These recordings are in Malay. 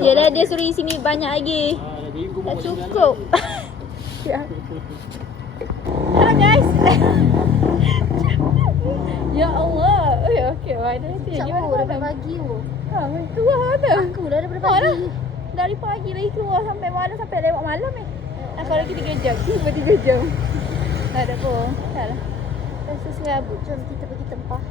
Yelah dia suruh isi minit banyak lagi. Tak cukup. Ya. Hello guys. Ya Allah. Okey, ada sini. Siapa dah pagi tu? Keluar dah. Aku dah daripada pagi. Dari pagi lagi keluar sampai malam, sampai lewat malam ni. Aku lagi 3 jam. Tiba 3 jam. Tak ada pun. Tak lah. Rasa serabut. Jom kita pergi tempah.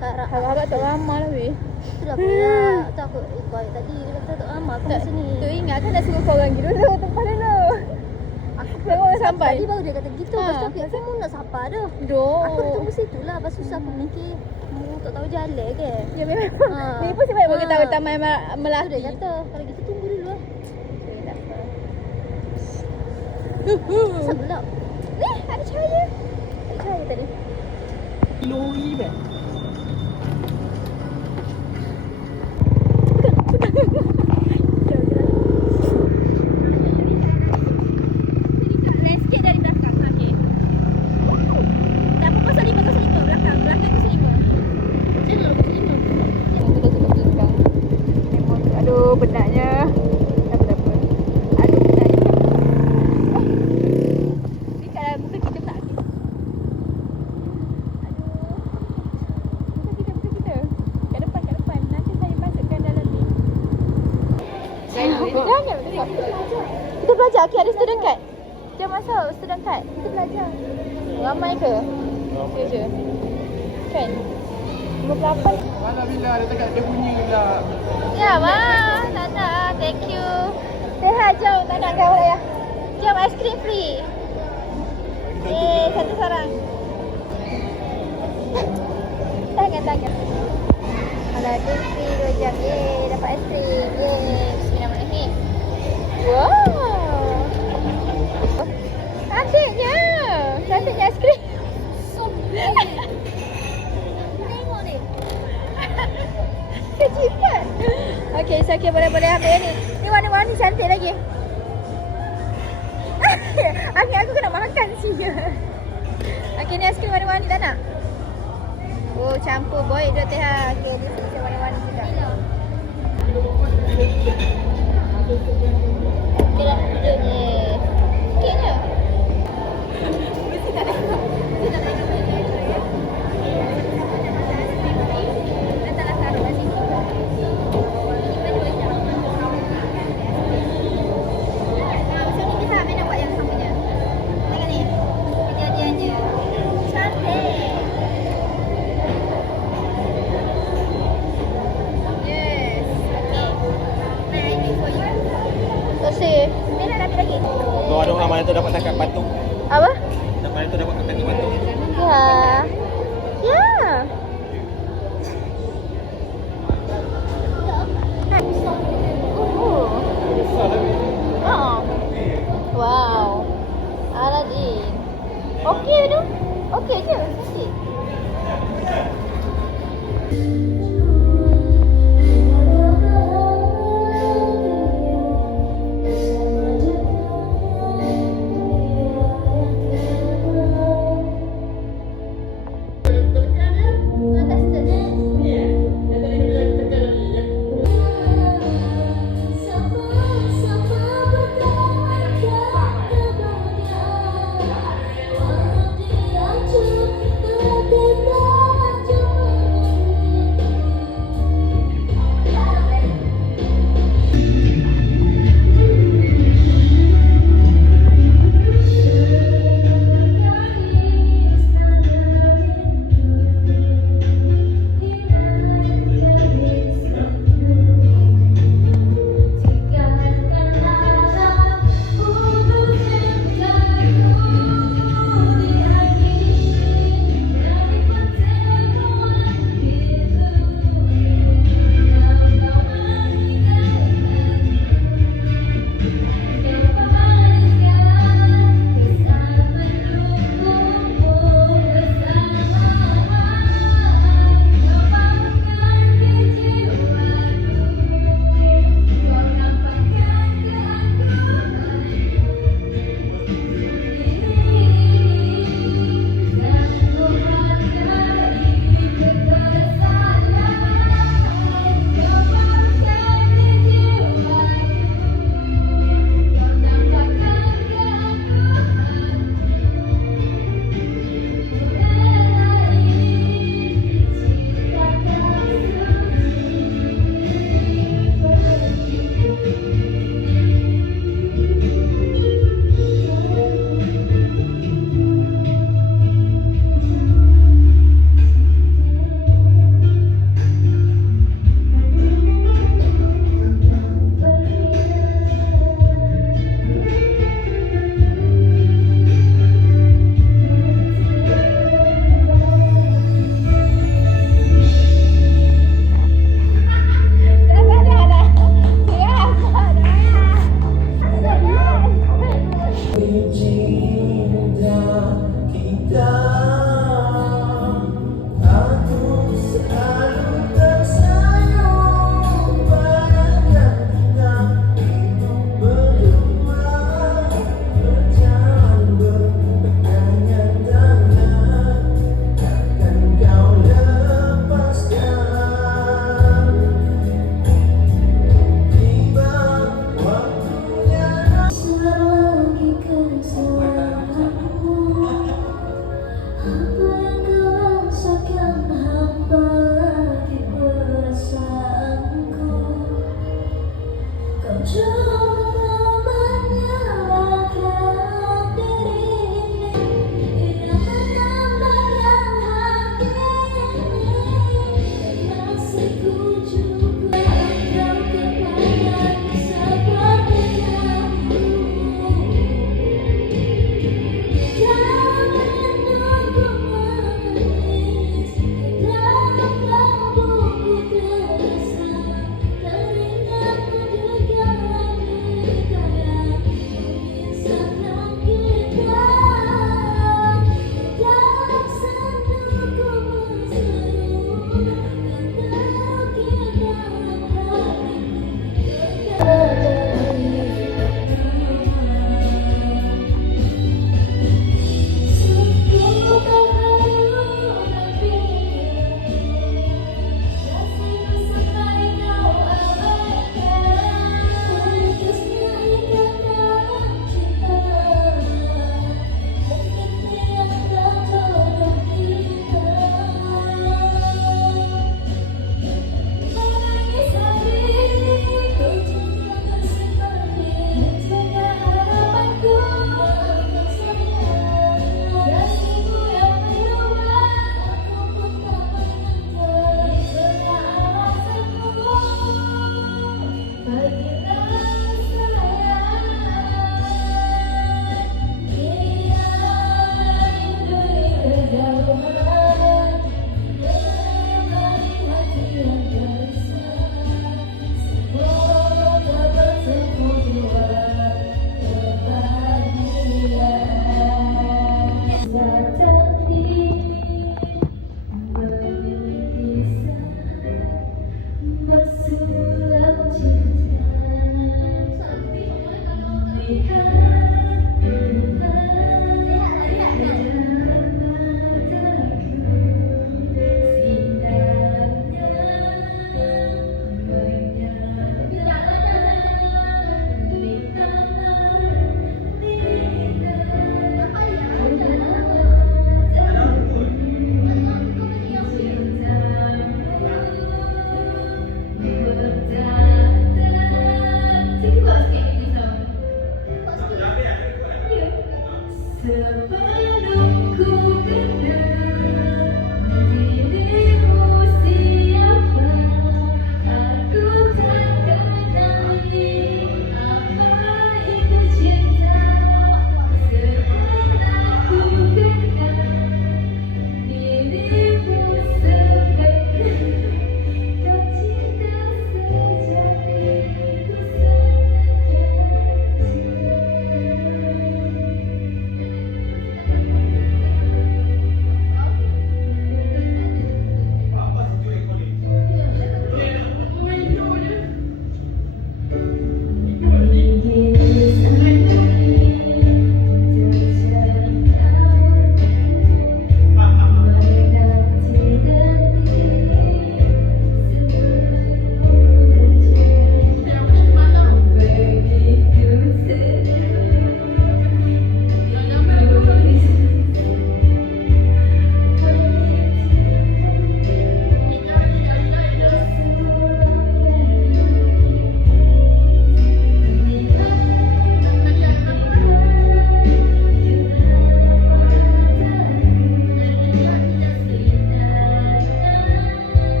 Kak Agak tak lama lah weh. Itulah pula. Tak aku baik tadi. Dia kata tak lama aku masa ni. Tu ingat kan dah suruh korang pergi dulu. Tempah dulu. Aku tengok orang sampai. Tadi baru dia kata gitu. Lepas tu aku pun nak sapa dah. Doh. Aku tunggu situ lah. Lepas susah aku mikir. Tak tahu jalan ke. Ya memang. Ni pun sebab bagi tahu Taman Melati. Dia kata kalau gitu tunggu dulu lah. Tak apa. Asal gelap. Ada cahaya. Ada cahaya tadi. Lori kan? Landscape dari belakang. Okey. Tak apa, 05 belakang. Belakang 05. Macam mana aku terima? Aduh, benaknya. Tak apa. Aduh, benaknya. Ni kalau bukan kita tak habis. Aduh. Bukan kita. Kat depan. Nanti saya masukkan dalam ni. Jangan. Kita belajar. Okey, ada student card. Jom masuk, student card. Kita belajar. Ramai ke? Okey je. Kan? 58. Mana bila dia cakap dia bunyi pula. Ya, wah, Nana, thank you. Sehat, jom, tak nak kau ya. Jom, ice cream free. Satu seorang. Tangan. Kalau ada free 2 jam, dapat ice cream. Bismillahirrahmanirrahim. Wow. Cantiknya ice cream. Tengok ni. Cepat. Okey, so boleh ambil ni. Ni warna-warni cantik lagi. Aku kena makan sih. Okey, ni aiskrim warna-warni tak nak? Oh, campur boy dua teh. Okey, ni macam warna-warni juga. Okey dah. Okey je. Mesti tak ada. Mesti tak ada. Tu ada orang mana tu dapat tangkap batu. Apa? Mana tu dapat tangkap batu. Ya. Wow. Aladdin. Okey tu. Okey je. Cantik.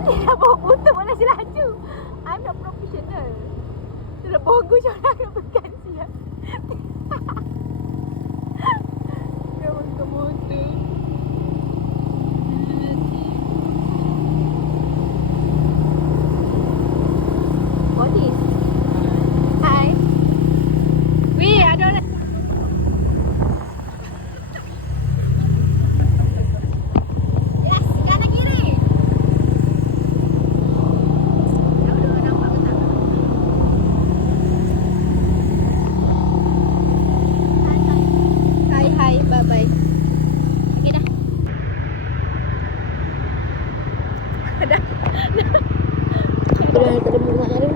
Ani dah bawa putus mana si laju. I'm not professional. Dah bagus orang nak pegang siap. Kamu kemutu. What is? Hi. Wih, ada orang. Yes, kanan kiri. Nampak tak? Hai, hai, bye bye. Okey dah. Dah. Tak ada bunga ada.